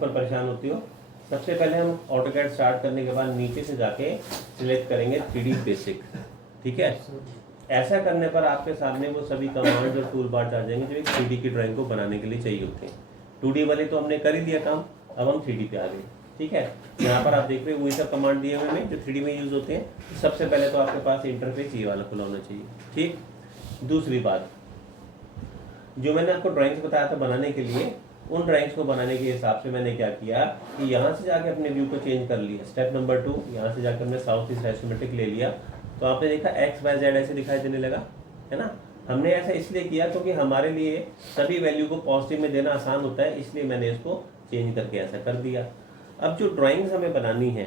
ऊपर परेशान होती हो। सबसे पहले हम ऑटोकैड स्टार्ट करने के बाद नीचे से जाके सिलेक्ट करेंगे 3D बेसिक, ठीक है। ऐसा करने पर आपके सामने वो सभी कमांड और टूल बार्स आ जाएंगे जो एक 3D की ड्राइंग को बनाने के लिए चाहिए होते हैं। 2D वाले तो हमने कर ही दिया काम, अब हम 3D पे आ गए, ठीक है। यहाँ पर आप देख रहे हो वही सब कमांड दिए हुए हैं जो 3D में यूज़ होते हैं। सबसे पहले तो आपके पास इंटरफेस ये वाला खुला होना चाहिए, ठीक। दूसरी बात, जो मैंने आपको ड्राइंग्स बताया था बनाने के लिए, उन ड्राइंग्स को बनाने के हिसाब से मैंने क्या किया कि यहाँ से जाके अपने व्यू को चेंज कर लिया। स्टेप नंबर 2, यहाँ से जाकर हमने साउथ ईस्ट आइसोमेट्रिक ले लिया, तो आपने देखा एक्स वाई जेड ऐसे दिखाई देने लगा, है ना। हमने ऐसा इसलिए किया क्योंकि हमारे लिए सभी वैल्यू को पॉजिटिव में देना आसान होता है, इसलिए मैंने इसको चेंज करके ऐसा कर दिया। अब जो ड्राइंग्स हमें बनानी है,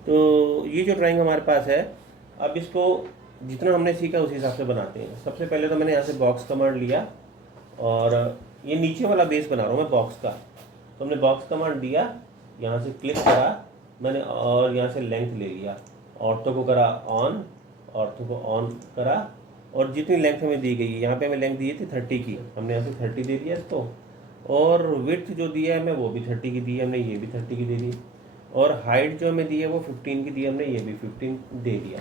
तो ये जो ड्राइंग हमारे पास है, अब इसको जितना हमने सीखा उसी हिसाब से बनाते हैं। सबसे पहले तो मैंने यहाँ से बॉक्स कमांड लिया, और ये नीचे वाला बेस बना रहा हूँ मैं बॉक्स का, तो हमने बॉक्स कमांड दिया, यहाँ से क्लिक करा मैंने, और यहाँ से लेंथ ले लिया, ऑर्थो को करा ऑन, ऑर्थो को ऑन करा, और जितनी लेंथ हमें दी गई है, यहाँ पे हमें लेंथ दी थी 30 की, हमने यहाँ से 30 दे दिया इसको, और विड्थ जो दिया है हमें वो भी 30 की दी है हमने, ये भी 30 की दे दी, और हाइट जो हमें दी है वो 15 की दी है हमने, ये भी 15 दे दिया।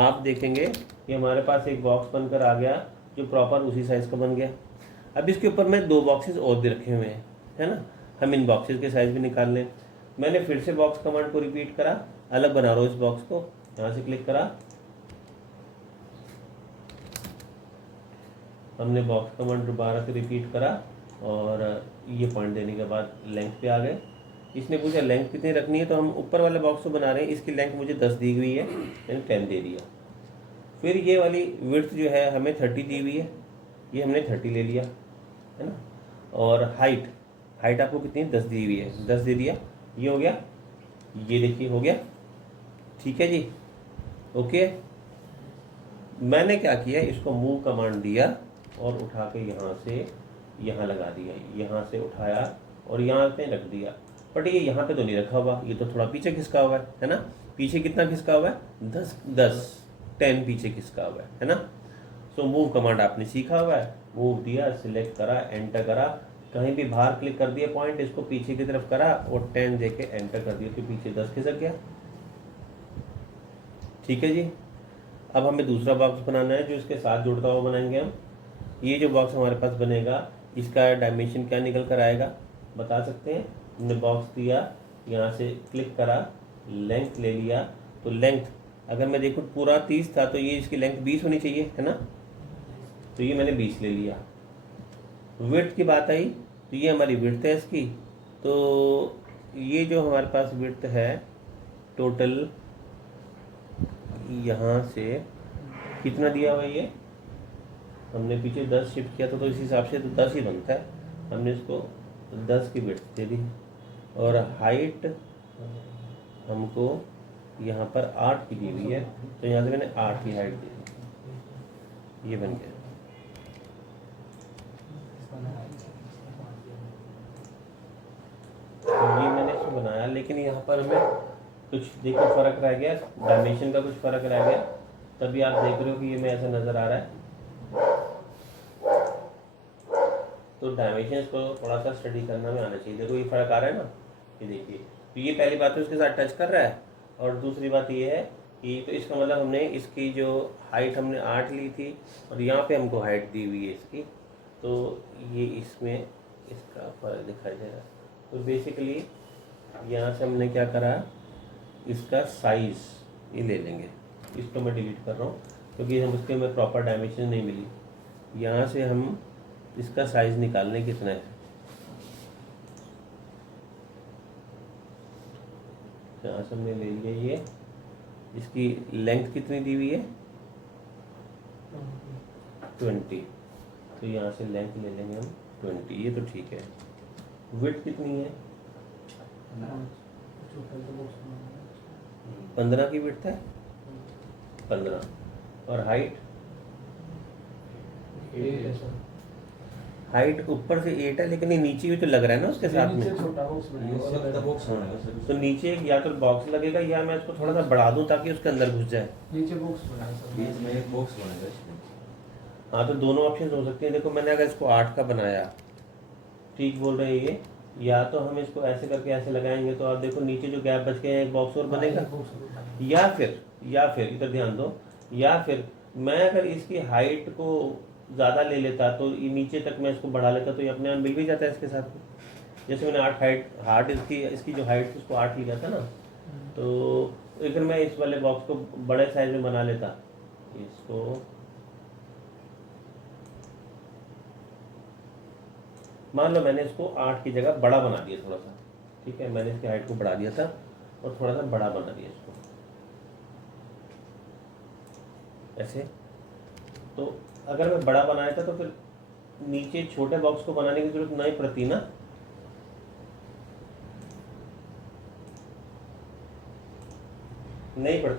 आप देखेंगे कि हमारे पास एक बॉक्स बनकर आ गया जो प्रॉपर उसी साइज़ का बन गया। अब इसके ऊपर मैं 2 बॉक्सेस और भी रखे हुए हैं, है ना, हम इन बॉक्सेस के साइज़ भी निकाल लें। मैंने फिर से बॉक्स कमांड को रिपीट करा, अलग बना रहा हूँ इस बॉक्स को, यहाँ से क्लिक करा, हमने बॉक्स कमांड दोबारा से रिपीट करा, और ये पॉइंट देने के बाद लेंथ पे आ गए। इसने पूछा लेंथ कितनी रखनी है, तो हम ऊपर वाले बॉक्स को बना रहे हैं, इसकी लेंथ मुझे 10 दी हुई है, मैंने 10 दे दिया। फिर ये वाली विड्थ जो है हमें 30 दी हुई है, ये हमने 30 ले लिया, है ना। और हाइट आपको कितनी है, 10 दी हुई है, 10 दे दिया, ये हो गया, ये देखिए हो गया, ठीक है जी, ओके। मैंने क्या किया, इसको मूव कमांड दिया और उठा के यहाँ से यहाँ लगा दिया, यहाँ से उठाया और यहाँ पे रख दिया, बट ये यहाँ पे तो नहीं रखा हुआ, ये तो थोड़ा पीछे खिसका हुआ है ना। पीछे कितना खिसका हुआ है, 10 पीछे खिसका हुआ है ना। सो मूव कमांड आपने सीखा हुआ है, मूव दिया, सिलेक्ट करा, एंटर करा, कहीं भी बाहर क्लिक कर दिया पॉइंट, इसको पीछे की तरफ करा और 10 देके एंटर कर दिया, तो पीछे 10 खिसक गया, ठीक है जी। अब हमें दूसरा बॉक्स बनाना है जो इसके साथ जुड़ता हुआ बनाएंगे हम। ये जो बॉक्स हमारे पास बनेगा, इसका डायमेंशन क्या निकल कर आएगा बता सकते हैं। हमने बॉक्स दिया, यहाँ से क्लिक करा, लेंथ ले लिया, तो लेंथ अगर मैं देखूँ पूरा 30 था, तो ये इसकी लेंथ 20 होनी चाहिए, है ना, तो ये मैंने 20 ले लिया। विड्थ की बात आई, तो ये हमारी विड्थ है इसकी, तो ये जो हमारे पास विड्थ है टोटल यहाँ से कितना दिया हुआ, ये हमने पीछे 10 शिफ्ट किया था, तो इस हिसाब से तो 10 ही बनता है, हमने इसको 10 की विड्थ दे दी। और हाइट हमको यहाँ पर 8 की दी हुई है, तो यहाँ से मैंने 8 की हाइट दे दी, ये बन गया। ये मैंने इसको बनाया, लेकिन यहाँ पर हमें कुछ देखो फर्क रह गया, डायमेंशन का कुछ फर्क रह गया, तभी आप देख रहे हो कि ये में ऐसा नज़र आ रहा है। तो डायमेंशन को थोड़ा सा स्टडी करना में आना चाहिए। देखो ये फर्क आ रहा है ना, ये देखिए, तो ये पहली बात है उसके साथ टच कर रहा है, और दूसरी बात ये है कि तो इसका मतलब हमने इसकी जो हाइट हमने 8 ली थी, और यहाँ पे हमको हाइट दी हुई है इसकी, तो ये इसमें इसका फर्क दिखाई देगा। तो बेसिकली यहाँ से हमने क्या करा, इसका साइज़ ये ले लेंगे, इसको मैं डिलीट कर रहा हूँ क्योंकि हम उसके में प्रॉपर डायमेंशन नहीं मिली। यहाँ से हम इसका साइज़ निकालने कितना है, यहाँ से हमने ले लिया, ये इसकी लेंथ कितनी दी हुई है 20, तो यहाँ से लेंथ ले लेंगे हम 20, ये तो ठीक है। विड्थ कितनी है 15 की विड्थ है, 15, और हाइट ऊपर से 8 है, लेकिन ये नीचे भी तो लग रहा है ना उसके साथ में, तो नीचे या तो बॉक्स लगेगा या मैं इसको थोड़ा सा बढ़ा दूं ताकि उसके अंदर घुस जाए, नीचे बॉक्स बनाएगा, बीच में एक बॉक्स बनेगा इसमें। हाँ तो दोनों ऑप्शन हो सकते हैं। देखो मैंने अगर इसको 8 का बनाया, ठीक बोल रहे हैं ये, या तो हम इसको ऐसे करके ऐसे लगाएंगे तो आप देखो नीचे जो गैप बच गए एक बॉक्स और बनेगा, या फिर इधर ध्यान दो, या फिर मैं अगर इसकी हाइट को ज़्यादा ले लेता तो ये नीचे तक मैं इसको बढ़ा लेता तो ये अपने आप मिल भी जाता है इसके साथ में। जैसे मैंने 8 हार्ट इसकी जो हाइट थी उसको 8 लिया था ना, तो अगर मैं इस वाले बॉक्स को बड़े साइज में बना लेता, इसको मान लो मैंने इसको 8 की जगह बड़ा बना दिया थोड़ा सा, ठीक है, मैंने इसकी हाइट को बढ़ा दिया था और थोड़ा सा बड़ा बना दिया इसको ऐसे। तो अगर मैं बड़ा बनाया था तो फिर नीचे छोटे बॉक्स को बनाने की जरूरत नहीं पड़ती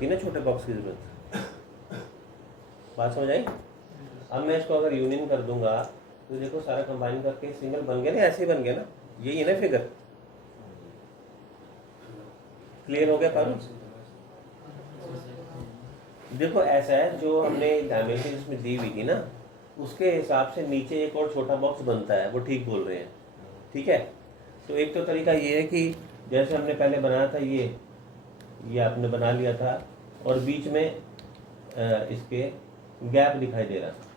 ना, छोटे बॉक्स की जरूरत। बात समझ आई? अब मैं इसको अगर यूनियन कर दूंगा तो देखो सारा कंबाइन करके सिंगल बन गया ना, ऐसे ही बन गया ना, यही है ना फिगर। क्लियर हो गया पारू? देखो ऐसा है, जो हमने डायमेंशन इसमें दी हुई थी ना उसके हिसाब से नीचे एक और छोटा बॉक्स बनता है, वो ठीक बोल रहे हैं, ठीक है। तो एक तो तरीका ये है कि जैसे हमने पहले बनाया था ये आपने बना लिया था और बीच में इसके गैप दिखाई दे रहा था,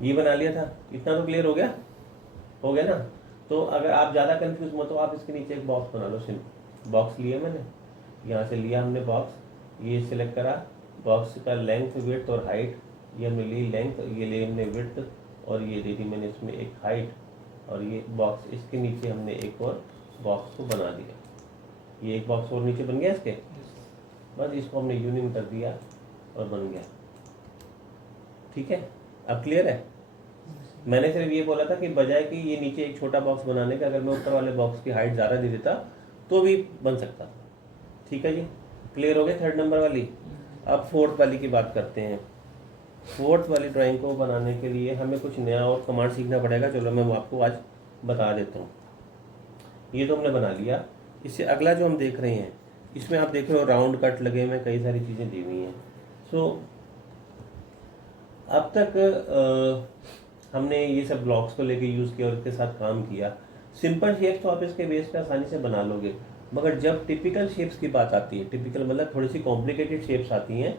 ये बना लिया था, इतना तो क्लियर हो गया ना। तो अगर आप ज़्यादा कंफ्यूज मत हो, आप इसके नीचे एक बॉक्स बना लो। सिंपल बॉक्स लिया मैंने, यहाँ से लिया हमने बॉक्स, ये सिलेक्ट करा, बॉक्स का लेंथ विड्थ और हाइट, ये हमने ली लेंथ, ये ले हमने विड्थ और ये दे दी मैंने इसमें एक हाइट, और ये बॉक्स इसके नीचे हमने एक और बॉक्स को बना दिया, ये एक बॉक्स और नीचे बन गया इसके, बस इसको हमने यूनियन कर दिया और बन गया, ठीक है। अब क्लियर है? मैंने सिर्फ ये बोला था कि बजाय कि ये नीचे एक छोटा बॉक्स बनाने का, अगर मैं ऊपर वाले बॉक्स की हाइट ज़्यादा दे देता तो भी बन सकता था, ठीक है जी। क्लियर हो गया थर्ड नंबर वाली। अब फोर्थ वाली की बात करते हैं। फोर्थ वाली ड्राइंग को बनाने के लिए हमें कुछ नया और कमांड सीखना पड़ेगा, चलो मैं वो आपको आज बता देता हूँ। ये तो हमने बना लिया, इससे अगला जो हम देख रहे हैं इसमें आप देख रहे हो राउंड कट लगे हुए, कई सारी चीज़ें दी हुई हैं। सो अब तक हमने ये सब ब्लॉक्स को लेके यूज़ किया और इसके साथ काम किया। सिंपल शेप्स तो आप इसके बेस पे आसानी से बना लोगे, मगर जब टिपिकल शेप्स की बात आती है, टिपिकल मतलब थोड़ी सी कॉम्प्लिकेटेड शेप्स आती हैं,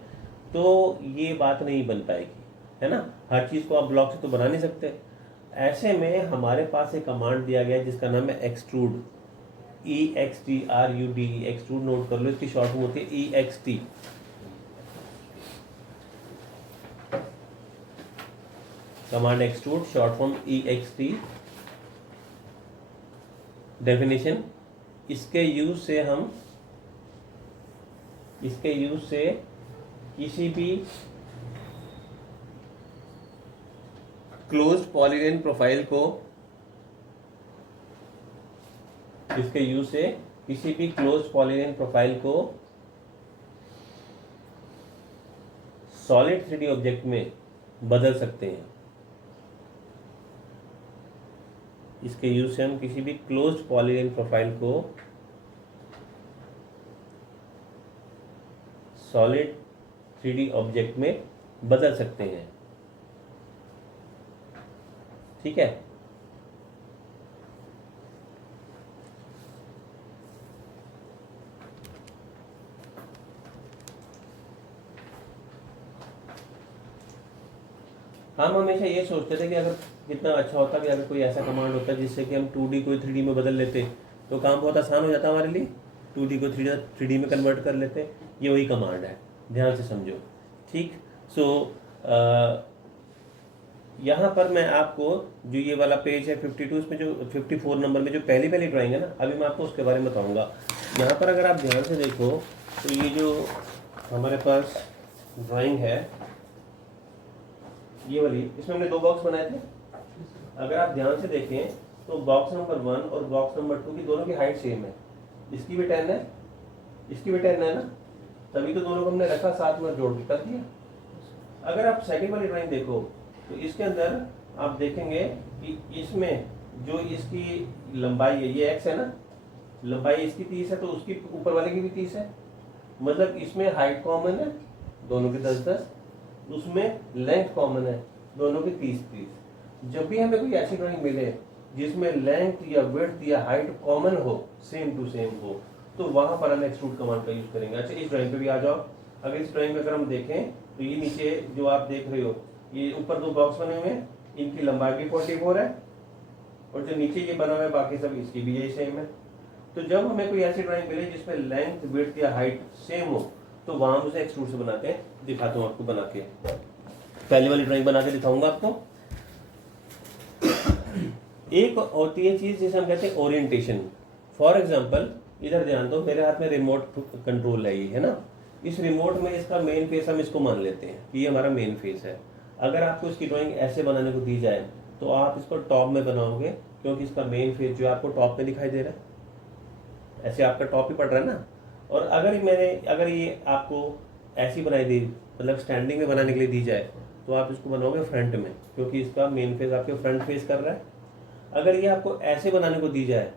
तो ये बात नहीं बन पाएगी, है ना। हर चीज़ को आप ब्लॉक से तो बना नहीं सकते। ऐसे में हमारे पास एक कमांड दिया गया है जिसका नाम है एक्सट्रूड, EXTRUD, एक्सट्रूड नोट कर लो, इसकी शॉर्ट फॉर्म होती है EXT। Command extrude, short form EXT। Definition, इसके यूज से किसी भी क्लोज्ड पॉलीगन प्रोफाइल को, इसके यूज से किसी भी क्लोज्ड पॉलीगन प्रोफाइल को सॉलिड 3D ऑब्जेक्ट में बदल सकते हैं। इसके यूज से हम किसी भी क्लोज्ड पॉलीगन प्रोफाइल को सॉलिड 3D ऑब्जेक्ट में बदल सकते हैं, ठीक है। हम हमेशा ये सोचते थे कि अगर कितना अच्छा होता कि अगर कोई ऐसा कमांड होता जिससे कि हम 2D को 3D में बदल लेते तो काम बहुत आसान हो जाता हमारे लिए, 2D को 3D में कन्वर्ट कर लेते। ये वही कमांड है, ध्यान से समझो, ठीक। सो यहाँ पर मैं आपको जो ये वाला पेज है 52, इसमें जो 54 नंबर में जो पहली ड्राइंग है ना, अभी मैं आपको उसके बारे में बताऊँगा। यहाँ पर अगर आप ध्यान से देखो तो ये जो हमारे पास ड्राइंग है ये वाली, इसमें हमने 2 बॉक्स बनाए थे। अगर आप ध्यान से देखें तो बॉक्स नंबर 1 और बॉक्स नंबर 2 की दोनों की हाइट सेम है, इसकी भी 10 है, इसकी भी 10 है ना, तभी तो दोनों को हमने रखा, साथ में जोड़ के कर दिया। अगर आप सेकंड वाली ड्राइंग देखो तो इसके अंदर आप देखेंगे कि इसमें जो इसकी लंबाई है ये x है ना, लंबाई इसकी 30 है तो उसकी ऊपर वाले की भी 30 है, मतलब इसमें हाइट कॉमन है दोनों की 10-10, उसमें लेंथ कॉमन है, दोनों की 30-30। जब भी हमें कोई ऐसी ड्राइंग मिले जिसमें लेंथ या विड्थ या हाइट कॉमन हो, सेम टू सेम हो, तो वहां पर हम एक्सट्रूड कमांड का यूज करेंगे। अच्छा, इस ड्राइंग पे भी आ जाओ। अगर इस ड्राइंग में अगर हम देखें तो ये नीचे जो आप देख रहे हो, ये ऊपर 2 बॉक्स बने हुए हैं, इनकी लंबाई भी 44 है, और जो नीचे ये बना हुआ है बाकी सब इसकी भी यही सेम है। तो जब हमें कोई ऐसी ड्राइंग मिले जिसमें लेंथ विड्थ या हाइट सेम हो, तो वहां हम उसे एक्सट्रूड से बनाते हैं। दिखाता हूँ आपको बना के, पहली वाली ड्राइंग बना के दिखाऊंगा आपको। एक होती है चीज जिसे हम कहते हैं ओरिएंटेशन। फॉर एग्जांपल, इधर ध्यान दो, मेरे हाथ में रिमोट कंट्रोल है, ये है ना। इस रिमोट में इसका मेन फेस हम इसको मान लेते हैं कि ये हमारा मेन फेस है। अगर आपको इसकी ड्राइंग ऐसे बनाने को दी जाए तो आप इसको टॉप में बनाओगे, क्योंकि इसका मेन फेस जो आपको टॉप में दिखाई दे रहा है, ऐसे आपका टॉप ही पड़ रहा है ना। और अगर ये आपको ऐसी बनाई दी, मतलब स्टैंडिंग में बनाने के लिए दी जाए, तो आप इसको बनाओगे फ्रंट में, क्योंकि इसका मेन फेस आपके फ्रंट फेस कर रहा है। अगर ये आपको ऐसे बनाने को दी जाए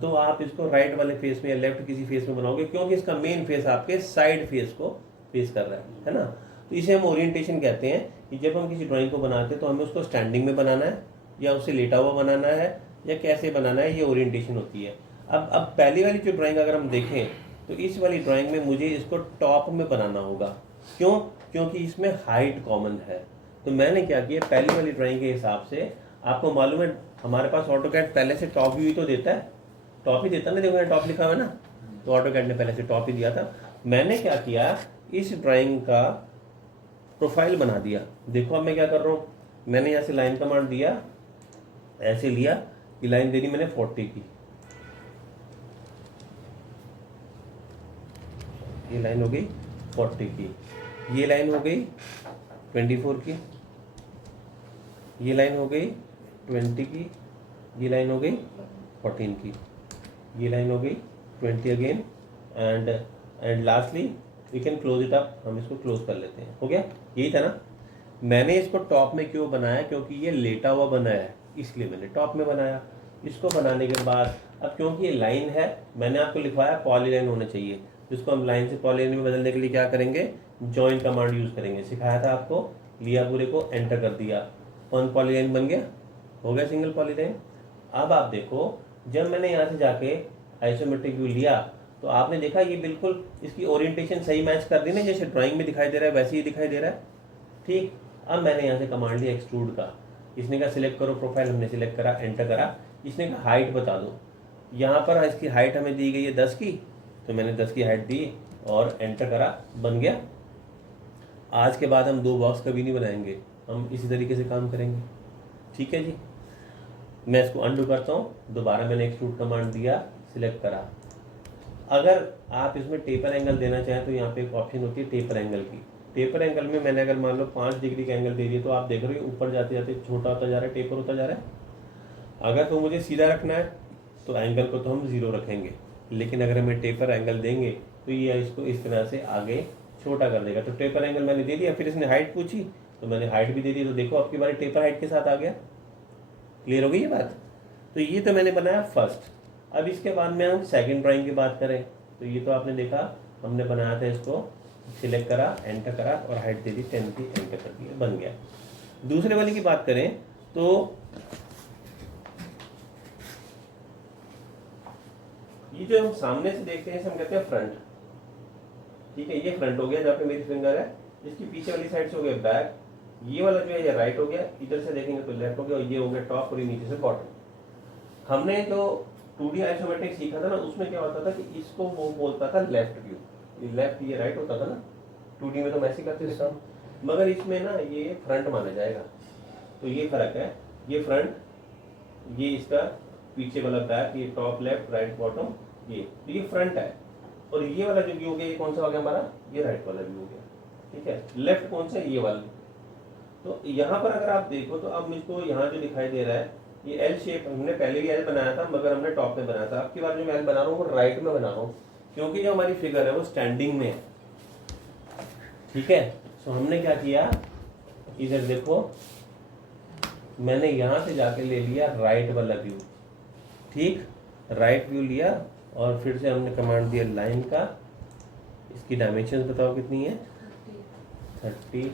तो आप इसको राइट वाले फेस में या लेफ्ट किसी फेस में बनाओगे, क्योंकि इसका मेन फेस आपके साइड फेस को फेस कर रहा है ना। तो इसे हम ओरिएंटेशन कहते हैं कि जब हम किसी ड्राइंग को बनाते हैं तो हमें उसको स्टैंडिंग में बनाना है या उसे लेटा हुआ बनाना है या कैसे बनाना है, ये ओरिएंटेशन होती है। अब पहली वाली जो ड्राइंग अगर हम देखें तो इस वाली ड्राइंग में मुझे इसको टॉप में बनाना होगा। क्यों? क्योंकि इसमें हाइट कॉमन है। तो मैंने क्या किया, पहली वाली ड्राइंग के हिसाब से, आपको मालूम है हमारे पास ऑटोकैड पहले से टॉप व्यू ही तो देता है, टॉप ही देता ना, देखो यहाँ टॉप लिखा हुआ है ना, तो ऑटोकैड ने पहले से टॉप ही दिया था। मैंने क्या किया, इस ड्राइंग का प्रोफाइल बना दिया। देखो अब मैं क्या कर रहा हूँ, मैंने यहाँ से लाइन कमांड दिया, ऐसे लिया, ये लाइन देनी मैंने 40 की, ये लाइन हो गई 40 की, ये लाइन हो गई 24 की, ये लाइन हो गई 20 की, ये लाइन हो गई 14 की, ये लाइन हो गई 20 again, and lastly we can close it up. हम इसको क्लोज कर लेते हैं। हो गया, यही था ना। मैंने इसको टॉप में क्यों बनाया, क्योंकि ये लेटा हुआ बना है, इसलिए मैंने टॉप में बनाया। इसको बनाने के बाद अब क्योंकि ये लाइन है, मैंने आपको लिखवाया पॉलीलाइन होना चाहिए, जिसको हम लाइन से पॉलीलाइन में बदलने के लिए क्या करेंगे, जॉइन कमांड यूज करेंगे। सिखाया था आपको, लिया पूरे को, एंटर कर दिया, वन पॉलीलाइन बन गया, हो गया सिंगल पॉलीलाइन। अब आप देखो, जब मैंने यहाँ से जाके आइसोमेट्रिक व्यू लिया तो आपने देखा ये बिल्कुल इसकी ओरिएंटेशन सही मैच कर दी ना, जैसे ड्राइंग में दिखाई दे रहा है वैसे ही दिखाई दे रहा है। ठीक, अब मैंने यहाँ से कमांड लिया एक्सट्रूड का, इसने कहा सिलेक्ट करो प्रोफाइल, हमने सिलेक्ट करा, एंटर करा। इसने कहा हाइट बता दो, यहाँ पर इसकी हाइट हमें दी गई है 10 की, तो मैंने 10 की हाइट दी और एंटर करा, बन गया। आज के बाद हम 2 बॉक्स कभी नहीं बनाएंगे, हम इसी तरीके से काम करेंगे। ठीक है जी, मैं इसको अंडू करता हूँ, दोबारा मैंने एक्सट्रूड कमांड दिया, सिलेक्ट करा। अगर आप इसमें टेपर एंगल देना चाहें तो यहाँ पे एक ऑप्शन होती है टेपर एंगल की। टेपर एंगल में मैंने अगर मान लो 5 डिग्री का एंगल दे दिया, तो आप देख रहे हो ऊपर जाते जाते छोटा होता जा रहा है, टेपर होता जा रहा है। अगर तो मुझे सीधा रखना है तो एंगल को तो हम 0 रखेंगे, लेकिन अगर हमें टेपर एंगल देंगे तो ये इसको इस तरह से आगे छोटा कर देगा। तो टेपर एंगल मैंने दे दिया, फिर इसने हाइट पूछी तो मैंने हाइट भी दे दी, तो देखो आपकी बारी टेपर हाइट के साथ आ गया। क्लियर हो गई ये बात? तो ये तो मैंने बनाया फर्स्ट। अब इसके बाद में हम सेकंड ड्राइंग की बात करें तो ये तो आपने देखा, हमने बनाया था, इसको सिलेक्ट करा, एंटर करा और हाइट दे दी 10 की, एंटर कर दिया, बन गया। दूसरे वाले की बात करें तो ये जो हम सामने से देखते हैं इसे हम कहते हैं फ्रंट। ठीक है, ये फ्रंट हो गया जहाँ पे मेरी फिंगर है। इसकी पीछे वाली साइड से हो गया बैक, ये वाला जो है ये राइट हो गया, इधर से देखेंगे तो लेफ्ट हो गया, और ये हो गया टॉप और ये नीचे से बॉटम। हमने जो 2D आइसोमेट्रिक सीखा था ना, उसमें क्या होता था कि इसको वो बोलता था लेफ्ट व्यू, ये लेफ्ट ये राइट होता था ना, 2D में तो ऐसे ही करते थे काम, मगर इसमें ना ये फ्रंट माना जाएगा। तो ये फर्क है, ये फ्रंट, ये इसका पीछे वाला बैक, ये टॉप लेफ्ट राइट बॉटम, ये फ्रंट है। और ये वाला जो व्यू हो गया, ये कौन सा हो गया हमारा, ये राइट वाला व्यू हो गया। ठीक है, लेफ्ट कौन सा, ये वाला। तो यहाँ पर अगर आप देखो तो अब मुझको यहाँ जो दिखाई दे रहा है, ये एल शेप हमने पहले भी एल बनाया था, मगर हमने टॉप में बनाया था। अब की बार जो मैं एल बना रहा हूँ वो राइट में बना रहा हूँ, क्योंकि जो हमारी फिगर है वो स्टैंडिंग में है। ठीक है, तो हमने क्या किया, इधर देखो, मैंने यहाँ से जाके ले लिया राइट वाला व्यू। ठीक, राइट व्यू लिया और फिर से हमने कमांड दिया लाइन का, इसकी डायमेंशन बताओ कितनी है, 30